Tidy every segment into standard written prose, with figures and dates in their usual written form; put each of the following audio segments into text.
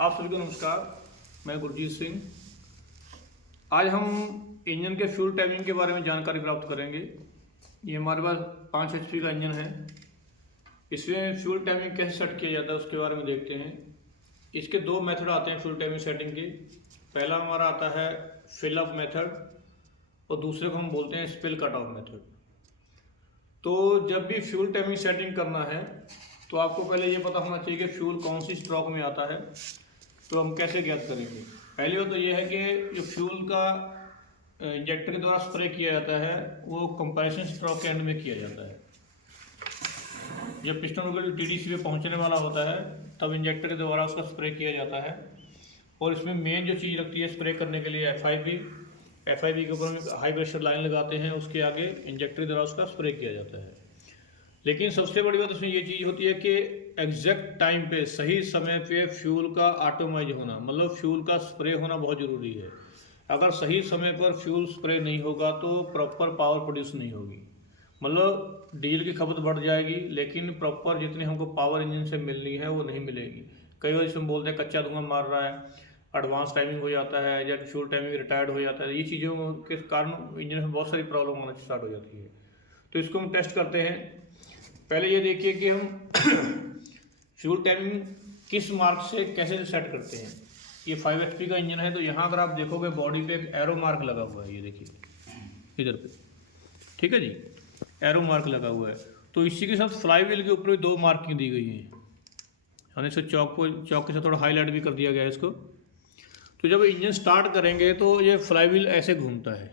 आप सभी को नमस्कार। मैं गुरजीत सिंह। आज हम इंजन के फ्यूल टाइमिंग के बारे में जानकारी प्राप्त करेंगे। ये हमारे पास 5 HP का इंजन है। इसमें फ्यूल टाइमिंग कैसे सेट किया जाता है उसके बारे में देखते हैं। इसके दो मेथड आते हैं फ्यूल टाइमिंग सेटिंग के। पहला हमारा आता है फिल अप मेथड और दूसरे को हम बोलते हैं स्पिल कट ऑफ मेथड। तो जब भी फ्यूल टाइमिंग सेटिंग करना है तो आपको पहले ये पता होना चाहिए कि फ्यूल कौन सी स्ट्रोक में आता है। तो हम कैसे ज्ञात करेंगे? पहली बात तो ये है कि जो फ्यूल का इंजेक्टर के द्वारा स्प्रे किया जाता है वो कंप्रेशन स्ट्रोक के एंड में किया जाता है। जब पिस्टन को TDC पे पहुंचने वाला होता है तब इंजेक्टर के द्वारा उसका स्प्रे किया जाता है। और इसमें मेन जो चीज़ लगती है स्प्रे करने के लिए FIB के ऊपर हम हाई प्रेशर लाइन लगाते हैं, उसके आगे इंजेक्टर के द्वारा उसका स्प्रे किया जाता है। लेकिन सबसे बड़ी बात इसमें ये चीज़ होती है कि एग्जैक्ट टाइम पे सही समय पे फ्यूल का ऑटोमाइज होना, मतलब फ्यूल का स्प्रे होना बहुत ज़रूरी है। अगर सही समय पर फ्यूल स्प्रे नहीं होगा तो प्रॉपर पावर प्रोड्यूस नहीं होगी, मतलब डीजल की खपत बढ़ जाएगी लेकिन प्रॉपर जितनी हमको पावर इंजन से मिलनी है वो नहीं मिलेगी। कई बार इसमें बोलते हैं कच्चा धुआं मार रहा है, एडवांस टाइमिंग हो जाता है या फ्यूल टाइमिंग रिटायर्ड हो जाता है। ये चीज़ों के कारण इंजन में बहुत सारी प्रॉब्लम आना स्टार्ट हो जाती है। तो इसको हम टेस्ट करते हैं। पहले ये देखिए कि हम फ्यूल टाइमिंग किस मार्क से कैसे सेट करते हैं। ये 5 HP का इंजन है तो यहाँ अगर आप देखोगे बॉडी पे एक एरो मार्क लगा हुआ है, ये देखिए इधर पे, ठीक है जी, एरो मार्क लगा हुआ है। तो इसी के साथ फ्लाई व्हील के ऊपर भी 2 मार्किंग दी गई हैं, यानी इसको चौक के साथ थोड़ा हाईलाइट भी कर दिया गया है इसको। तो जब इंजन स्टार्ट करेंगे तो ये फ्लाई व्हील ऐसे घूमता है,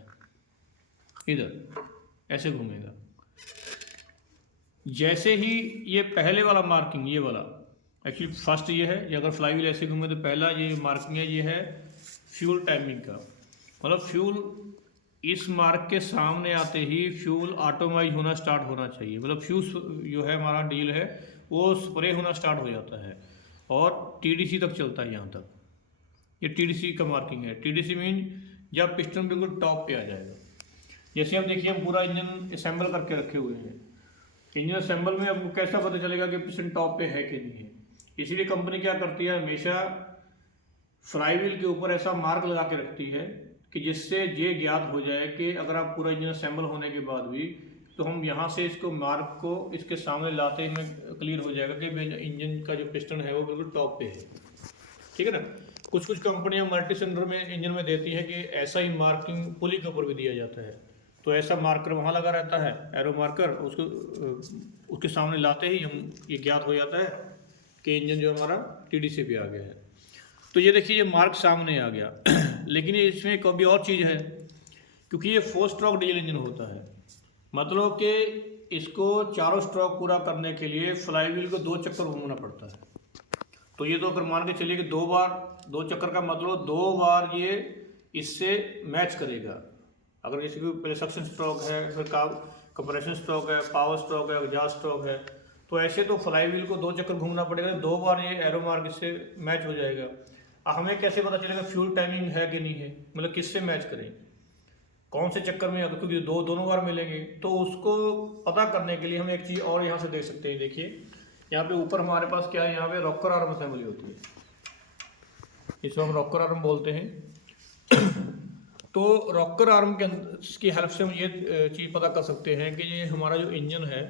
इधर ऐसे घूमेगा। जैसे ही ये पहले वाला मार्किंग, ये वाला एक्चुअली फर्स्ट ये है, ये अगर फ्लाई व्हील ऐसे घूमे तो पहला ये मार्किंग है, ये है फ्यूल टाइमिंग का, मतलब फ्यूल इस मार्क के सामने आते ही फ्यूल ऑटोमाइज होना स्टार्ट होना चाहिए, मतलब फ्यूल जो है हमारा डील है वो स्प्रे होना स्टार्ट हो जाता है और TDC तक चलता है यहाँ तक। ये TDC का मार्किंग है। TDC मीन जब पिस्टन बिल्कुल टॉप पे आ जाएगा। जैसे हम देखिए हम पूरा इंजन असेंबल करके रखे हुए हैं। इंजन असेंबल में आपको कैसा पता चलेगा कि पिस्टन टॉप पे है कि नहीं है? इसीलिए कंपनी क्या करती है, हमेशा फ्लाई व्हील के ऊपर ऐसा मार्क लगा के रखती है कि जिससे ये ज्ञात हो जाए कि अगर आप पूरा इंजन असेंबल होने के बाद भी तो हम यहाँ से इसको मार्क को इसके सामने लाते ही हमें क्लियर हो जाएगा कि इंजन का जो पिस्टन है वो बिल्कुल टॉप पे है, ठीक है ना। कुछ कंपनियाँ मल्टी सिलेंडर में इंजन में देती है कि ऐसा ही मार्किंग पुली के ऊपर भी दिया जाता है। तो ऐसा मार्कर वहाँ लगा रहता है, एरो मार्कर, उसके सामने लाते ही हम ये ज्ञात हो जाता है कि इंजन जो हमारा TDC पे आ गया है। तो ये देखिए ये मार्क सामने आ गया लेकिन ये इसमें एक भी और चीज़ है, क्योंकि ये 4 स्ट्रोक डीजल इंजन होता है, मतलब कि इसको चारों स्ट्रोक पूरा करने के लिए फ्लाई व्हील को 2 चक्कर घूमना पड़ता है। तो ये तो अगर मान के चलिए कि 2 चक्कर का मतलब 2 बार ये इससे मैच करेगा। अगर किसी को पहले सक्शन स्ट्रोक है, फिर कंप्रेशन स्ट्रोक है, पावर स्ट्रोक है, एग्जॉस्ट स्ट्रोक है, तो ऐसे तो फ्लाई व्हील को 2 चक्कर घूमना पड़ेगा, 2 बार ये एरो मार्क इससे मैच हो जाएगा। अब हमें कैसे पता चलेगा फ्यूल टाइमिंग है कि नहीं है, मतलब किससे मैच करें, कौन से चक्कर में, क्योंकि दोनों बार मिलेंगे। तो उसको पता करने के लिए हम एक चीज़ और यहाँ से देख सकते हैं। देखिए यहाँ पे ऊपर हमारे पास क्या है, यहाँ पे रॉकर आर्म असेंबली होती है, इसको हम रॉकर आर्म बोलते हैं। तो रॉकर आर्म की हेल्प से हम ये चीज़ पता कर सकते हैं कि ये हमारा जो इंजन है,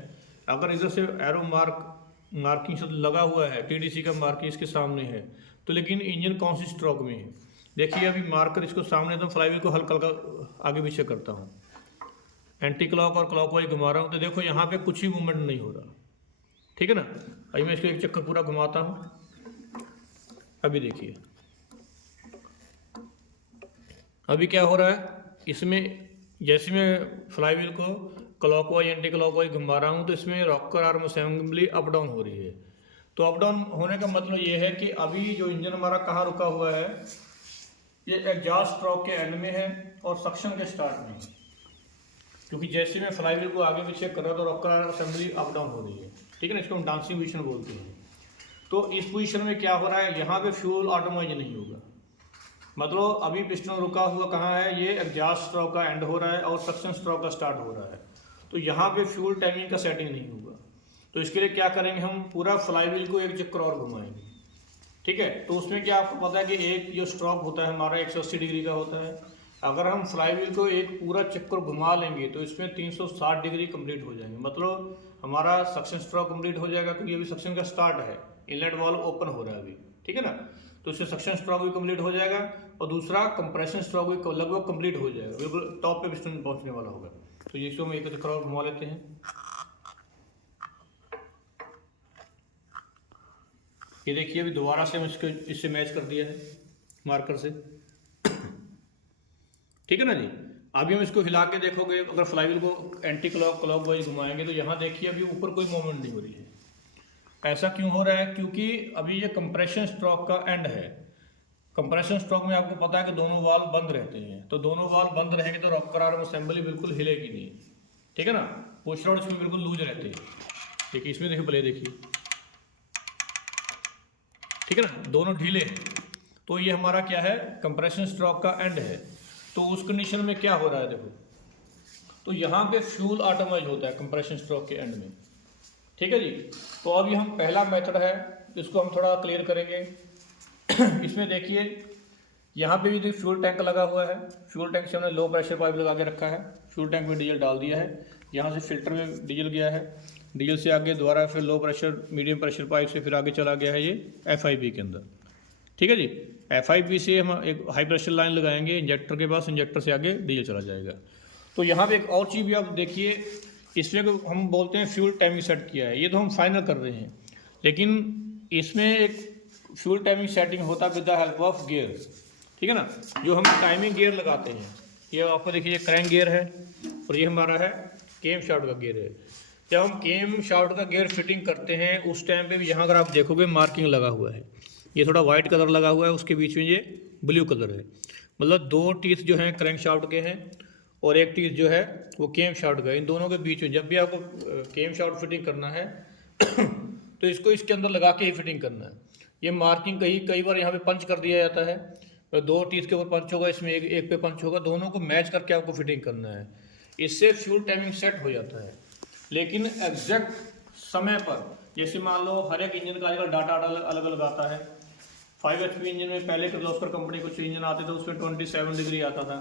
अगर इधर से एरो मार्किंग से लगा हुआ है, TDC का मार्किंग इसके सामने है, तो लेकिन इंजन कौन सी स्ट्रोक में है। देखिए अभी मार्कर इसको सामने, तो फ्लाई व्हील को हल्का हल्का आगे पीछे करता हूँ, एंटी क्लॉक और क्लॉक वाइज घुमा रहा हूँ, तो देखो यहाँ पे कुछ ही मूवमेंट नहीं हो रहा, ठीक है ना। अभी मैं इसको एक चक्कर पूरा घुमाता हूँ, अभी देखिए अभी क्या हो रहा है, इसमें जैसे मैं फ्लाई व्हील को क्लॉकवाइज एंटी क्लॉकवाइज घुमा रहा हूँ तो इसमें rocker arm assembly up down हो रही है। तो अप डाउन होने का मतलब ये है कि अभी जो इंजन हमारा कहाँ रुका हुआ है, ये एग्जॉस्ट स्ट्रोक के एंड में है और सक्शन के स्टार्ट में, क्योंकि जैसे मैं फ्लाई व्हील को आगे पीछे कर रहा हूँ तो rocker arm assembly up down हो रही है, ठीक है ना। इसको हम डांसिंग पोजिशन बोलते हैं। तो इस पोजिशन में क्या हो रहा है, यहाँ पे फ्यूल ऑटोमाइज नहीं होगा, मतलब अभी पिस्टन रुका हुआ कहाँ है, ये एग्जॉस्ट स्ट्रोक का एंड हो रहा है और सक्शन स्ट्रोक का स्टार्ट हो रहा है। तो यहाँ पे फ्यूल टाइमिंग का सेटिंग नहीं होगा। तो इसके लिए क्या करेंगे, हम पूरा फ्लाई व्हील को एक चक्कर और घुमाएंगे, ठीक है। तो उसमें क्या आपको पता है कि एक जो स्ट्रोक होता है हमारा 180 डिग्री का होता है। अगर हम फ्लाईव्हील को एक पूरा चक्कर घुमा लेंगे तो इसमें 360 डिग्री कंप्लीट हो जाएंगे, मतलब हमारा सक्शन स्ट्रोक कंप्लीट हो जाएगा, क्योंकि अभी सक्शन का स्टार्ट है, इनलेट वाल्व ओपन हो रहा है अभी, ठीक है ना। तो इससे सक्शन स्ट्रोक भी कंप्लीट हो जाएगा और दूसरा कंप्रेशन स्ट्रोक भी लगभग कंप्लीट हो जाएगा, बिल्कुल टॉप पे पिस्टन पहुंचने वाला होगा। तो इसको हम एक चक्कर और घुमा लेते हैं। ये देखिए अभी दोबारा से हम इसको इससे मैच कर दिया है मार्कर से, ठीक है ना जी। अभी हम इसको हिला के देखोगे, अगर फ्लाईव्हील को एंटी क्लॉक वाइज घुमाएंगे तो यहाँ देखिए अभी ऊपर कोई मूवमेंट नहीं हो रही है। ऐसा क्यों हो रहा है? क्योंकि अभी ये कंप्रेशन स्ट्रोक का एंड है। कंप्रेशन स्ट्रोक में आपको पता है कि दोनों वाल्व बंद रहते हैं, तो दोनों वाल्व बंद रहेंगे तो रॉकर आर्म असेंबली बिल्कुल हिलेगी नहीं, ठीक है ना। पुश रॉड इसमें बिल्कुल लूज रहते हैं, ठीक है। इसमें देखिए प्ले देखिए, ठीक है ना, दोनों ढीले हैं। तो ये हमारा क्या है, कंप्रेशन स्ट्रोक का एंड है। तो उस कंडीशन में क्या हो रहा है देखो, तो यहाँ पे फ्यूल ऑटोमाइज होता है कंप्रेशन स्ट्रोक के एंड में, ठीक है जी। तो अभी हम पहला मेथड है इसको हम थोड़ा क्लियर करेंगे। इसमें देखिए यहाँ पे भी फ्यूल टैंक लगा हुआ है, फ्यूल टैंक से हमने लो प्रेशर पाइप लगा के रखा है, फ्यूल टैंक में डीजल डाल दिया है, यहाँ से फिल्टर में डीजल गया है, डीजल से आगे दोबारा फिर low pressure medium pressure pipe से फिर आगे चला गया है ये FIP के अंदर, ठीक है जी। FIP से हम एक हाई प्रेशर लाइन लगाएंगे इंजेक्टर के पास, इंजेक्टर से आगे डीजल चला जाएगा। तो यहाँ पे एक और चीज़ भी आप देखिए, इसमें हम बोलते हैं फ्यूल टाइमिंग सेट किया है, ये तो हम फाइनल कर रहे हैं, लेकिन इसमें एक फ्यूल टाइमिंग सेटिंग होता है with the help of gear, ठीक है ना। जो हम टाइमिंग गियर लगाते हैं, ये आपको देखिए ये क्रैंक गियर है और ये हमारा है केम शाफ्ट का गियर है। जब हम केम शाफ्ट का गियर फिटिंग करते हैं उस टाइम पे भी यहाँ अगर आप देखोगे मार्किंग लगा हुआ है, ये थोड़ा वाइट कलर लगा हुआ है, उसके बीच में ये ब्लू कलर है, मतलब 2 टीथ जो हैं क्रैंक शाफ्ट के हैं और एक टीथ जो है वो केम शाफ्ट का है। इन दोनों के बीच में जब भी आपको केम शाफ्ट फिटिंग करना है तो इसको इसके अंदर लगा के ही फिटिंग करना है। ये मार्किंग कई बार यहाँ पे पंच कर दिया जाता है, 2 टीथ के ऊपर पंच होगा, इसमें एक पे पंच होगा, दोनों को मैच करके आपको फिटिंग करना है। इससे फ्यूल टाइमिंग सेट हो जाता है। लेकिन एग्जैक्ट समय पर, जैसे मान लो हर एक इंजन का आजकल डाटा अलग अलग आता है। 5 HP इंजन में पहले किर्लोस्कर कंपनी कुछ इंजन आते थे उसमें 27 डिग्री आता था,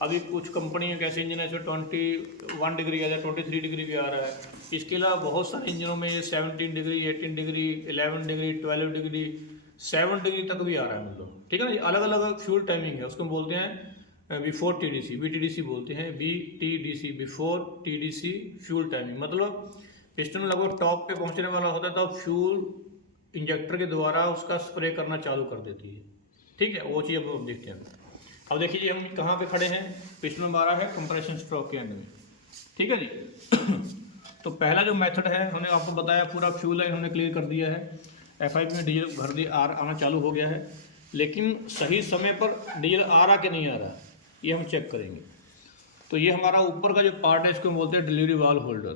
अभी कुछ कंपनी में कैसे इंजन है इसमें 21 डिग्री आ जाए, 23 डिग्री भी आ रहा है। इसके अलावा बहुत सारे इंजनों में 17 degree, 18 degree, 11 degree, 12 degree, 7 degree तक भी आ रहा है, मतलब ठीक है ना। ये अलग अलग फ्यूल टाइमिंग है, उसको बोलते हैं बिफोर TDC, BTDC बोलते हैं, BTDC before TDC fuel timing. मतलब पिस्टन लगभग टॉप पे पहुंचने वाला होता है तब फ्यूल इंजेक्टर के द्वारा उसका स्प्रे करना चालू कर देती है, ठीक है। वो चीज़ अब हम देखते हैं। अब देखिए हम कहाँ पे खड़े हैं, पिस्टन हमारा है कंप्रेशन स्ट्रोक के एंड में, ठीक है जी। तो पहला जो मेथड है हमने आपको बताया, पूरा फ्यूल लाइन हमने क्लियर कर दिया है, FIP में डीजल भर आना चालू हो गया है, लेकिन सही समय पर डीजल आ रहा कि नहीं आ रहा ये हम चेक करेंगे। तो ये हमारा ऊपर का जो पार्ट है इसको हम बोलते हैं डिलीवरी वाल्व होल्डर,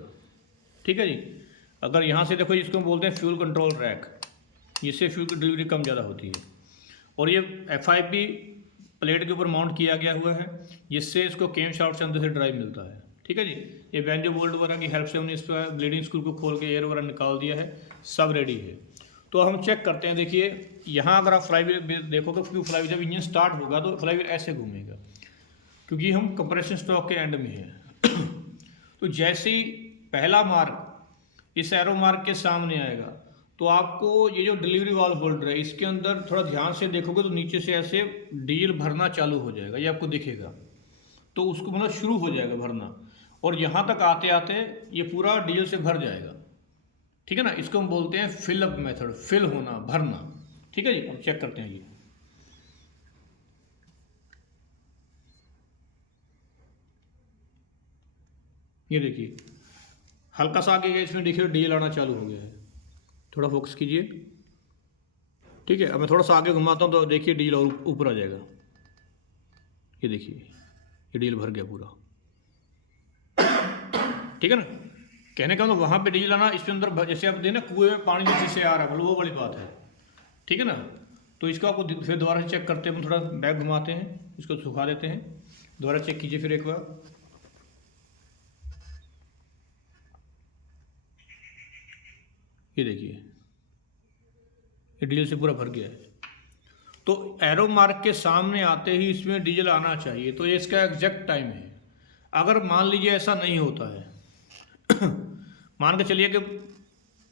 ठीक है जी। अगर यहाँ से देखो इसको हम बोलते हैं फ्यूल कंट्रोल रैक, इससे फ्यूल की डिलीवरी कम ज़्यादा होती है। और ये FIP प्लेट के ऊपर माउंट किया गया हुआ है, जिससे इसको केम शाफ्ट से अंदर से ड्राइव मिलता है, ठीक है जी। ये वेंजो बोल्ट वगैरह की हेल्प से हमने इस पर ब्लीडिंग स्क्रू को खोल के एयर वगैरह निकाल दिया है, सब रेडी है। तो हम चेक करते हैं। देखिए यहाँ अगर आप फ्लाईव्हील देखोगे, क्योंकि फ्लाईव्हील जब इंजन स्टार्ट होगा तो फ्लाईव्हील ऐसे घूमेगा, क्योंकि हम कंप्रेशन स्ट्रोक के एंड में हैं। तो जैसे ही पहला मार्क इस एरो मार्क के सामने आएगा तो आपको ये जो डिलीवरी वाल्व होल्डर है इसके अंदर थोड़ा ध्यान से देखोगे तो नीचे से ऐसे डीजल भरना चालू हो जाएगा, ये आपको दिखेगा। तो उसको मतलब शुरू हो जाएगा भरना, और यहाँ तक आते आते ये पूरा डीजल से भर जाएगा, ठीक है ना। इसको हम बोलते हैं फिल अप मेथड, फिल होना, भरना, ठीक है जी। हम चेक करते हैं ये देखिए हल्का सा आगे गया, इसमें देखिए डीजल आना चालू हो गया है। थोड़ा फोकस कीजिए, ठीक है। अब मैं थोड़ा सा आगे घुमाता हूँ तो देखिए डीजल और ऊपर आ जाएगा, ये देखिए ये डीजल भर गया पूरा, ठीक है ना। कहने का मतलब वहाँ पे डीजल आना, इसके अंदर जैसे आप देना कुएं में पानी नीचे से आ रहा है, मतलब वो बड़ी बात है, ठीक है ना। तो इसको आपको फिर दोबारा से चेक करते हैं, थोड़ा बैग घुमाते हैं, इसको सुखा देते हैं, दोबारा चेक कीजिए फिर एक बार। ये देखिए ये डीजल से पूरा भर गया है। तो एरो मार्क के सामने आते ही इसमें डीजल आना चाहिए, तो ये इसका एग्जैक्ट टाइम है। अगर मान लीजिए ऐसा नहीं होता है मान के चलिए कि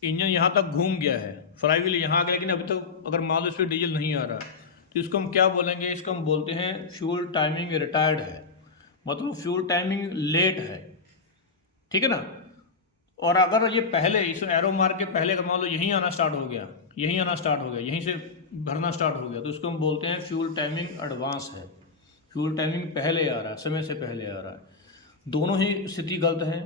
इंजन यहाँ तक घूम गया है, फ्लाई व्हील यहाँ आ गया, लेकिन अभी तक अगर मान लो इस पर डीजल नहीं आ रहा, तो इसको हम क्या बोलेंगे, इसको हम बोलते हैं फ्यूल टाइमिंग रिटायर्ड है, मतलब फ्यूल टाइमिंग लेट है, ठीक है ना। और अगर ये पहले इस एरो मार्क के पहले अगर मान लो यहीं आना स्टार्ट हो गया, यहीं आना स्टार्ट हो गया, यहीं से भरना स्टार्ट हो गया, तो इसको हम बोलते हैं फ्यूल टाइमिंग एडवांस है। फ्यूल टाइमिंग पहले आ रहा है, समय से पहले आ रहा है। दोनों ही स्थिति गलत है।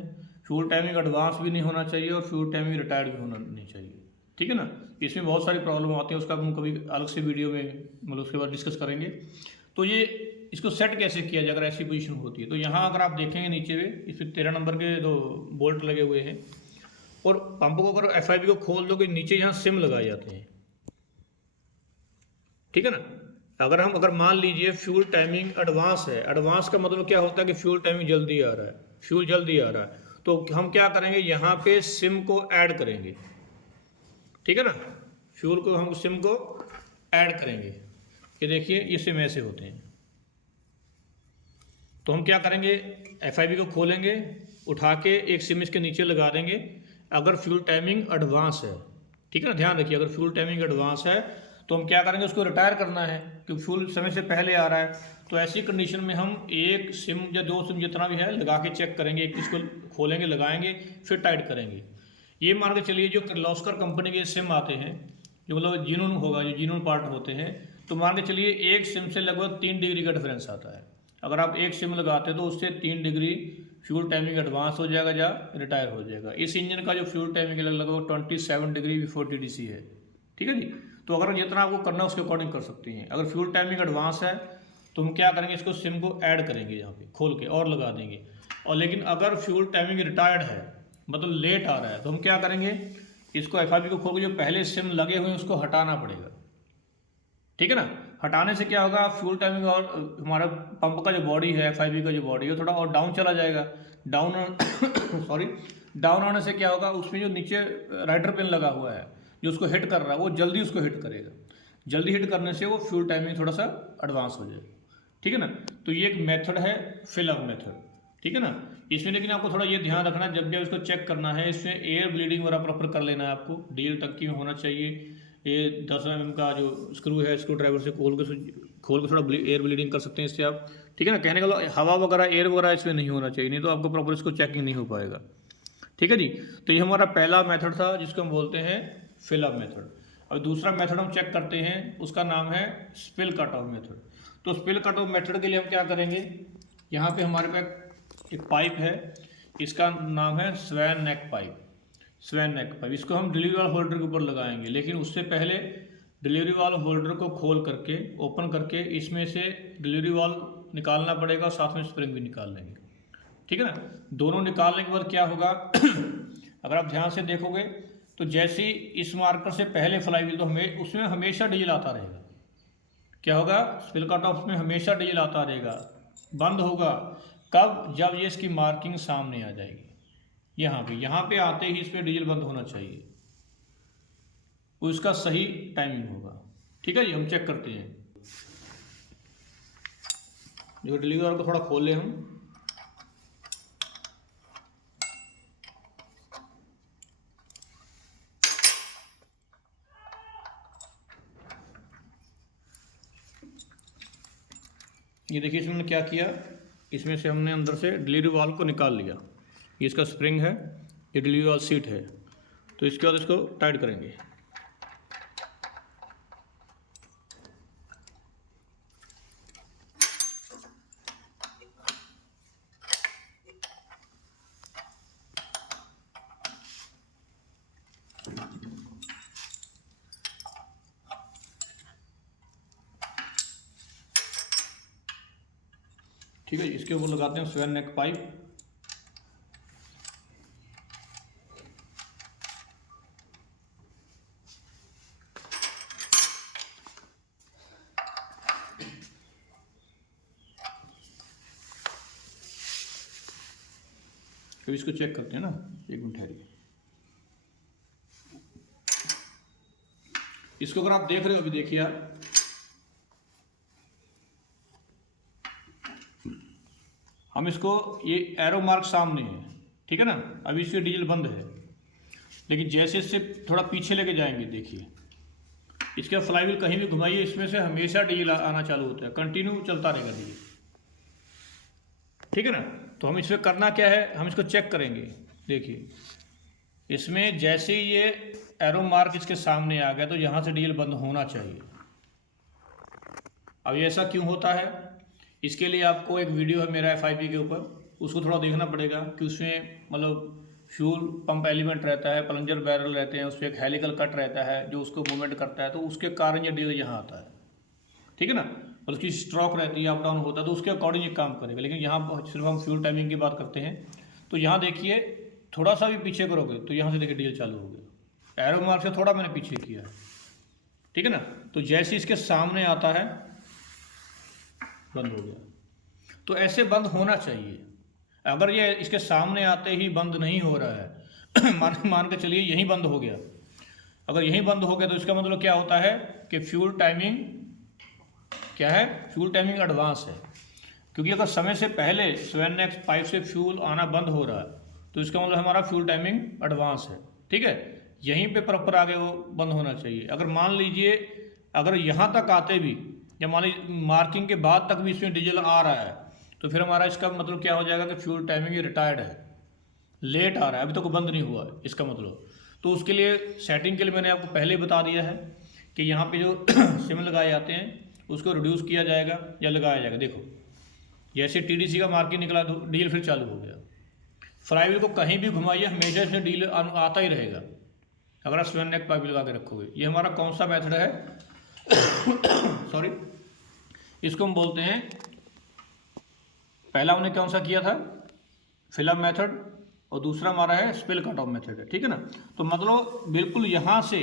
फ्यूल टाइमिंग एडवांस भी नहीं होना चाहिए और फ्यूल टाइमिंग रिटायर्ड भी होना नहीं चाहिए, ठीक है ना। इसमें बहुत सारी प्रॉब्लम आती है, उसका हम कभी अलग से वीडियो में मतलब उसके बाद डिस्कस करेंगे। तो ये इसको सेट कैसे किया जाए अगर ऐसी पोजीशन होती है। तो यहाँ अगर आप देखेंगे नीचे में इस पर 13 नंबर के 2 बोल्ट लगे हुए हैं, और पंप को अगर FIB को खोल दो कि नीचे यहाँ सिम लगाए जाते हैं, ठीक है ना। अगर मान लीजिए फ्यूल टाइमिंग एडवांस है, एडवांस का मतलब क्या होता है कि फ्यूल टाइमिंग जल्दी आ रहा है, फ्यूल जल्दी आ रहा है, तो हम क्या करेंगे, यहाँ पे सिम को ऐड करेंगे, ठीक है ना। फ्यूल को हम सिम को ऐड करेंगे। ये देखिए ये सिम ऐसे होते हैं। तो हम क्या करेंगे, FIB को खोलेंगे, उठा के एक सिम इसके नीचे लगा देंगे अगर फ्यूल टाइमिंग एडवांस है, ठीक है ना। ध्यान रखिए अगर फ्यूल टाइमिंग एडवांस है तो हम क्या करेंगे, उसको रिटायर करना है क्योंकि फ्यूल समय से पहले आ रहा है। तो ऐसी कंडीशन में हम एक सिम या 2 सिम जितना भी है लगा के चेक करेंगे, एक इसको खोलेंगे, लगाएंगे, फिर टाइट करेंगे। ये मान के चलिए जो किर्लोस्कर कंपनी के सिम आते हैं, जो मतलब जीनून होगा, जो जीनून पार्ट होते हैं, तो मान के चलिए एक सिम से लगभग 3 डिग्री का डिफरेंस आता है। अगर आप एक सिम लगाते हैं तो उससे 3 डिग्री फ्यूल टाइमिंग एडवांस हो जाएगा या रिटायर हो जाएगा। इस इंजन का जो फ्यूल टाइमिंग लगभग 27 डिग्री बिफोर TDC है, ठीक है जी। तो अगर जितना आपको करना है उसके अकॉर्डिंग कर सकते हैं। अगर फ्यूल टाइमिंग एडवांस है तो हम क्या करेंगे, इसको सिम को ऐड करेंगे यहाँ पे खोल के और लगा देंगे। और लेकिन अगर फ्यूल टाइमिंग रिटायर्ड है, मतलब लेट आ रहा है, तो हम क्या करेंगे, इसको FIB को खोल के जो पहले सिम लगे हुए हैं उसको हटाना पड़ेगा, ठीक है ना। हटाने से क्या होगा, फ्यूल टाइमिंग और हमारा पंप का जो बॉडी है, FIB का जो बॉडी है, थोड़ा और डाउन चला जाएगा। डाउन सॉरी डाउन आने से क्या होगा, उसमें जो नीचे राइडर पिन लगा हुआ है जो उसको हिट कर रहा है वो जल्दी उसको हिट करेगा। जल्दी हिट करने से वो फ्यूल टाइमिंग थोड़ा सा एडवांस हो जाएगा, ठीक है ना। तो ये एक मेथड है फिल अप मेथड, ठीक है ना। इसमें लेकिन आपको थोड़ा ये ध्यान रखना है, जब भी उसको चेक करना है इसमें एयर ब्लीडिंग वगैरह प्रॉपर कर लेना है आपको। डीजल टंकी में होना चाहिए। ये 10 mm का जो स्क्रू है, स्क्रू ड्राइवर से खोल के थोड़ा एयर ब्लीडिंग कर सकते हैं इससे आप, ठीक है ना। कहने का हवा वगैरह एयर वगैरह इसमें नहीं होना चाहिए, नहीं तो आपको प्रॉपर इसको चेकिंग नहीं हो पाएगा, ठीक है जी। तो ये हमारा पहला मेथड था जिसको हम बोलते हैं फिल अप मेथड। और दूसरा मेथड हम चेक करते हैं, उसका नाम है स्पिल कट ऑफ मेथड। तो स्पिल कट ऑफ मेथड के लिए हम क्या करेंगे, यहाँ पे हमारे पास एक पाइप है, इसका नाम है स्वैन नेक पाइप। स्वैन नेक पाइप इसको हम डिलीवरी वाल होल्डर के ऊपर लगाएंगे, लेकिन उससे पहले डिलीवरी वाल होल्डर को खोल करके ओपन करके इसमें से डिलीवरी वाल निकालना पड़ेगा, साथ में स्प्रिंग भी निकाल लेंगे, ठीक है ना। दोनों निकालने के बाद क्या होगा अगर आप ध्यान से देखोगे तो जैसे ही इस मार्कर से पहले फ्लाई व्हील, तो उसमें हमेशा डीजल आता रहेगा। क्या होगा, स्पिल कट ऑफ में हमेशा डीजल आता रहेगा। बंद होगा कब, जब ये इसकी मार्किंग सामने आ जाएगी, यहाँ पे आते ही इस पर डीजल बंद होना चाहिए, वो इसका सही टाइमिंग होगा, ठीक है। ये हम चेक करते हैं, जो डिलीवरी वाल को थोड़ा खोल ले हम। ये देखिए इसमें क्या किया, इसमें से हमने अंदर से डिलीवरी वाल को निकाल लिया। ये इसका स्प्रिंग है, ये डिलीवरी वाल सीट है। तो इसके बाद इसको टाइट करेंगे। ठीक है, इसके ऊपर लगाते हैं स्वैन नेक पाइप। फिर इसको चेक करते हैं ना, एक मिनट ठहरिए। इसको अगर आप देख रहे हो, अभी देखिए आप, हम इसको, ये एरो मार्क सामने है, ठीक है ना, अभी इससे डीजल बंद है, लेकिन जैसे इससे थोड़ा पीछे लेके जाएंगे, देखिए इसका फ्लाईव्हील कहीं भी घुमाइए, इसमें से हमेशा डीजल आना चालू होता है, कंटिन्यू चलता रहेगा डीजल, ठीक है ना। तो हम इसमें करना क्या है, हम इसको चेक करेंगे। देखिए इसमें जैसे ही ये एरो मार्क इसके सामने आ गया तो यहाँ से डीजल बंद होना चाहिए। अब ये ऐसा क्यों होता है, इसके लिए आपको एक वीडियो है मेरा FIP के ऊपर, उसको थोड़ा देखना पड़ेगा कि उसमें मतलब फ्यूल पंप एलिमेंट रहता है, प्लंजर बैरल रहते हैं, उसमें एक हेलिकल कट रहता है जो उसको मूवमेंट करता है, तो उसके कारण ये डीजल यहाँ आता है, ठीक है ना। और उसकी स्ट्रोक रहती है, अप डाउन होता है, तो उसके अकॉर्डिंग ये काम करेगा। लेकिन यहाँ सिर्फ हम फ्यूल टाइमिंग की बात करते हैं। तो यहाँ देखिए थोड़ा सा भी पीछे करोगे तो यहाँ से देखिए डीजल चालू हो गया, एरो मार्क से थोड़ा मैंने पीछे किया है, ठीक है ना। तो जैसे इसके सामने आता है बंद हो गया। तो ऐसे बंद होना चाहिए। अगर ये इसके सामने आते ही बंद नहीं हो रहा है मान के चलिए यहीं बंद हो गया, अगर यहीं बंद हो गया तो इसका मतलब क्या होता है कि फ्यूल टाइमिंग क्या है, फ्यूल टाइमिंग एडवांस है। क्योंकि अगर समय से पहले 7X पाइप से फ्यूल आना बंद हो रहा है तो इसका मतलब हमारा फ्यूल टाइमिंग एडवांस है, ठीक है। यहीं पे प्रॉपर आगे वो बंद होना चाहिए। अगर मान लीजिए अगर यहाँ तक आते भी, या मान लीजिए मार्किंग के बाद तक भी इसमें डीजल आ रहा है, तो फिर हमारा इसका मतलब क्या हो जाएगा कि फ्यूल टाइमिंग रिटायर्ड है, लेट आ रहा है, अभी तक तो बंद नहीं हुआ है इसका मतलब। तो उसके लिए सेटिंग के लिए मैंने आपको पहले बता दिया है कि यहाँ पे जो सिम लगाए जाते हैं उसको रिड्यूस किया जाएगा या लगाया जाएगा। देखो जैसे TDC का मार्किंग निकला तो डीजल फिर चालू हो गया। फ्लाईव्हील को कहीं भी घुमाइए हमेशा इसमें डीजल आता ही रहेगा अगर आप 7X पाइप लगा के रखोगे। ये हमारा कौन सा मेथड है सॉरी, इसको हम बोलते हैं, पहला हमने कौन सा किया था, फिल अप मेथड, और दूसरा हमारा है स्पिल कट ऑफ मेथड है, ठीक है ना। तो मतलब बिल्कुल यहाँ से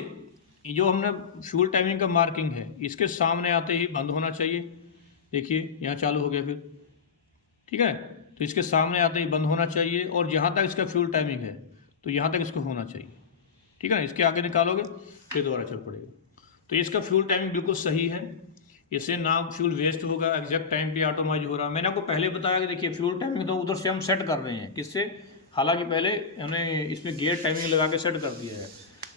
जो हमने फ्यूल टाइमिंग का मार्किंग है इसके सामने आते ही बंद होना चाहिए। देखिए यहाँ चालू हो गया फिर, ठीक है। तो इसके सामने आते ही बंद होना चाहिए, और जहाँ तक इसका फ्यूल टाइमिंग है तो यहाँ तक इसको होना चाहिए, ठीक है ना। इसके आगे निकालोगे फिर दोबारा चल पड़ेगा। तो इसका फ्यूल टाइमिंग बिल्कुल सही है, इससे ना फ्यूल वेस्ट होगा, एग्जैक्ट टाइम पे ऑटोमाइज हो रहा है। मैंने आपको पहले बताया कि देखिए फ्यूल टाइमिंग तो उधर से हम सेट कर रहे हैं, किससे, हालांकि पहले हमने इसमें गियर टाइमिंग लगा के सेट कर दिया है,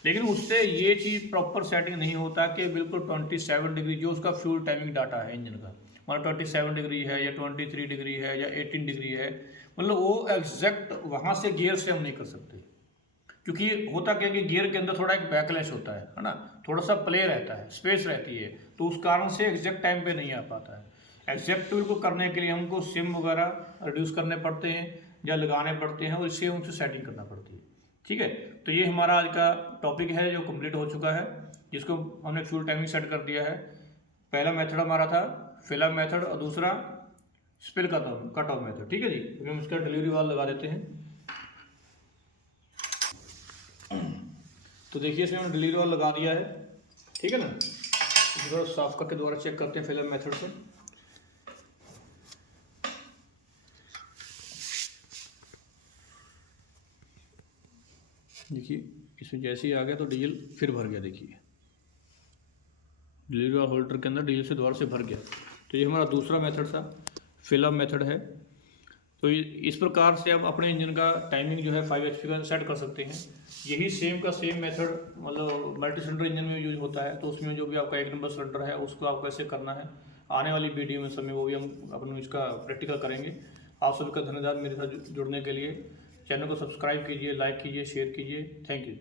लेकिन उससे ये चीज़ प्रॉपर सेटिंग नहीं होता कि बिल्कुल 27 डिग्री जो उसका फ्यूल टाइमिंग डाटा है इंजन का, मतलब 27 डिग्री है या 23 डिग्री है या 18 डिग्री है, मतलब वो एग्जैक्ट वहाँ से गियर से हम नहीं कर सकते। क्योंकि होता क्या कि गियर के अंदर थोड़ा एक बैकलैश होता है ना, थोड़ा सा प्ले रहता है, स्पेस रहती है, तो उस कारण से एग्जैक्ट टाइम पे नहीं आ पाता है। एग्जैक्ट टूल को करने के लिए हमको सिम वगैरह रिड्यूस करने पड़ते हैं या लगाने पड़ते हैं, और इससे उनसे सेटिंग करना पड़ती है, ठीक है। तो ये हमारा आज का टॉपिक है जो कंप्लीट हो चुका है, जिसको हमने फ्यूल टाइमिंग सेट कर दिया है। पहला मेथड हमारा था फिल अप मेथड और दूसरा स्पिल कट ऑफ मेथड, ठीक है जी। तो हम इसका डिलीवरी वाल लगा देते हैं। तो देखिए इसमें हमने डिलीवरी वाल लगा दिया है, ठीक है ना। इसे थोड़ा साफ करके दोबारा चेक करते हैं फिल अप मेथड से। देखिए इसमें जैसे ही आ गया तो डीजल फिर भर गया, देखिए डिलीवरी वाल होल्डर के अंदर डीजल से दोबारा से भर गया। तो ये हमारा दूसरा मेथड था, फिल अप मेथड है। तो इस प्रकार से आप अपने इंजन का टाइमिंग जो है 5 HP का सेट कर सकते हैं। यही सेम का सेम मेथड मतलब मल्टी सिलेंडर इंजन में यूज होता है, तो उसमें जो भी आपका 1 नंबर सिलेंडर है उसको आप कैसे करना है आने वाली वीडियो में समय वो भी हम अपने इसका प्रैक्टिकल करेंगे। आप सभी का धन्यवाद मेरे साथ जुड़ने के लिए। चैनल को सब्सक्राइब कीजिए, लाइक कीजिए, शेयर कीजिए। Thank you.